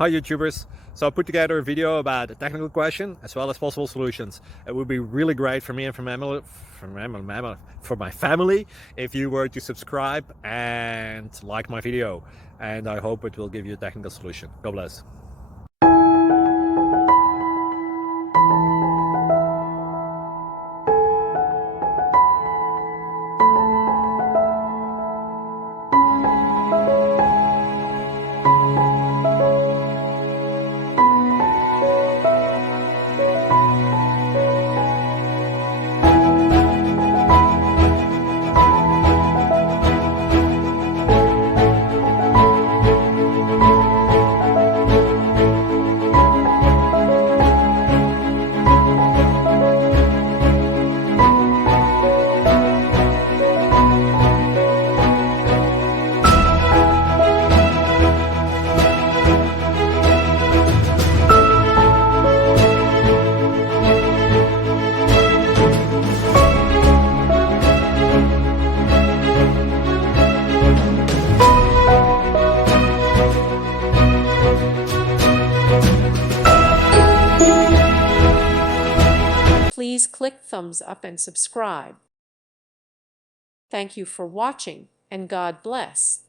Hi YouTubers! So I put together a video about a technical question as well as possible solutions. It would be really great for me and for my family if you were to subscribe and like my video, and I hope it will give you a technical solution. God bless. Please click thumbs up and subscribe. Thank you for watching, and God bless.